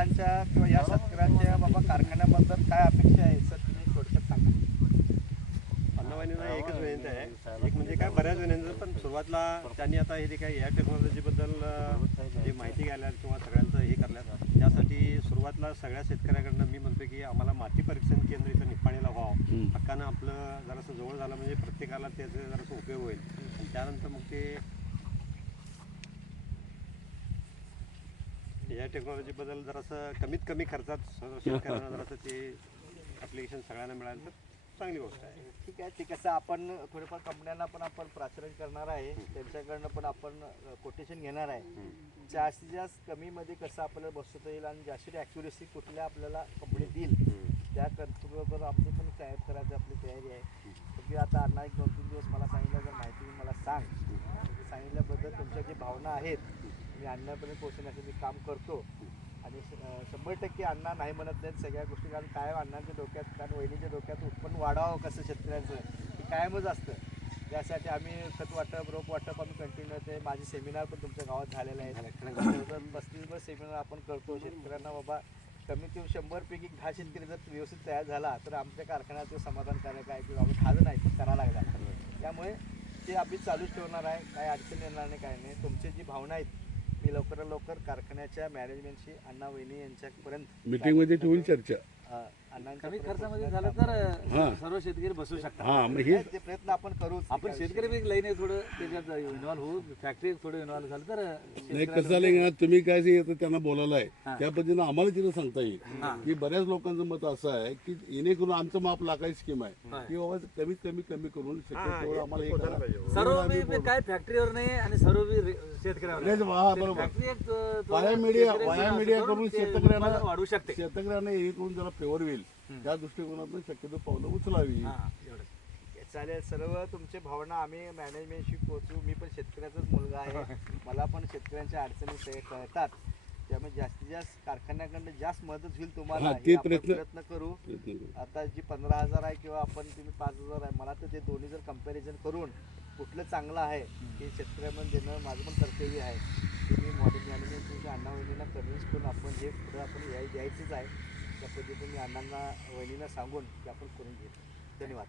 अण्णांच्या किंवा या शेतकऱ्यांच्या बाबा कारखान्याबद्दल काय अपेक्षा आहे सर, तुम्ही थोडक्यात सांगा. अण्णावाहिनीला एकच विनंती आहे, एक म्हणजे काय बऱ्याच विनंती, पण सुरुवातीला त्यांनी आता हे जे काय या टेक्नॉलॉजीबद्दल जे माहिती घ्यायला किंवा सगळ्यांचं हे करण्यात, त्यासाठी सुरुवातीला सगळ्या शेतकऱ्याकडनं मी म्हणतो की आम्हाला माती परीक्षण केंद्र इथं निपाणीला व्हावं, हक्कानं आपलं जरासं जवळ झालं म्हणजे प्रत्येकाला त्याचा जरासा उपयोग होईल. आणि त्यानंतर मग ते या टेक्नॉलॉजीबद्दल जरासं कमीत कमी खर्चात शेतकऱ्यांना जरासं ते ॲप्लिकेशन सगळ्यांना मिळालं तर चांगली गोष्ट आहे. ठीक आहे, ते कसं आपण थोडेफार कंपन्यांना पण आपण प्राचारण करणार आहे, त्यांच्याकडनं पण आपण कोटेशन घेणार आहे. जास्तीत जास्त कमीमध्ये कसं आपल्याला बसवता येईल आणि जास्तीत ॲक्युरेसी कुठल्या आपल्याला कंपनी देईल त्या कर्तव्यावर आपली पण तयार करायची आपली तयारी आहे. तुम्ही आता अण्णा एक 2-3 दिवस मला सांगितलं, जर माहिती मला सांग, सांगितल्याबद्दल तुमच्या जी भावना आहेत मी अण्णापर्यंत पोहोचण्याचं मी काम करतो. आणि 100% अण्णा नाही म्हणत नाहीत सगळ्या गोष्टी, कारण कायम अण्णांच्या डोक्यात, कारण वहिनीच्या डोक्यात उत्पन्न वाढावं कसं शेतकऱ्यांचं हे कायमच असतं. त्यासाठी आम्ही खत वाटप, रोप वाटप आम्ही कंटिन्यू होते. माझे सेमिनार पण तुमच्या गावात झालेले आहेत. 35 सेमिनार आपण करतो शेतकऱ्यांना. बाबा कमीत कमी 100पैकी 10 शेतकरी जर व्यवस्थित तयार झाला तर आमच्या कारखान्याचं समाधानकारक आहे, किंवा आम्ही खाल्लं नाही पण करायला लागला. त्यामुळे ते आम्ही चालूच ठेवणार आहे, काही अडचण येणार नाही, काय नाही. तुमची जी भावना आहेत मी लवकरात लवकर कारखान्याच्या मॅनेजमेंटशी अण्णा वहिनी यांच्यापर्यंत मीटिंगमध्ये ठेवून चर्चा. कमी खर्चामध्ये झालं तर सर्व शेतकरी बसू शकतात. ते प्रयत्न आपण करू. आपण शेतकरी बी लईने थोडं त्याच्यात इन्व्हॉल्व होऊ, फॅक्टरी थोडं इन्व्हॉल्व झालं तर नाही. कसं झालं तुम्ही काय जे येतं त्यांना बोलायला आहे त्या पद्धतीनं आम्हाला तिथं सांगता येईल की बऱ्याच लोकांचं मत असं आहे की येणेकरून आमचं माप लागायची स्कीम आहे की बाबा कमीत कमी करून शक्यतो आम्हाला हे करा. सर्व काय फॅक्टरीवर नाही आणि सर्व शेतकऱ्यावर बरोबर. वाया मीडिया करून शेतकऱ्यांना वाढू शकते. शेतकऱ्यांना हे करून जरा फेवर होईल त्या दृष्टिकोनातून शक्यतो पावलं उचलावी. चालेल. सर्व तुमचे भावना आम्ही मॅनेजमेंटशी पोहोचू. मी पण शेतकऱ्याचाच मुलगा आहे, मला पण शेतकऱ्यांच्या अडचणी कळतात. त्यामुळे जास्तीत जास्त कारखान्याकडनं जास्त मदत होईल तुम्हाला, प्रयत्न करू. आता जी 15,000 आहे किंवा आपण तुम्ही 5,000 आहे, मला तर ते दोन्ही जर कंपॅरिझन करून कुठलं चांगलं आहे हे शेतकऱ्यांमध्ये देणं माझं पण कर्तव्य आहे. तुम्ही मॉडेल मॅनेजमेंट तुमच्या अण्णा वहिनींना कन्व्हिन्स करून आपण हे पुढे आपण द्यायचंच आहे. त्या पद्धतीने अण्णांना वहिनींना सांगून ते आपण करून घेऊ. धन्यवाद.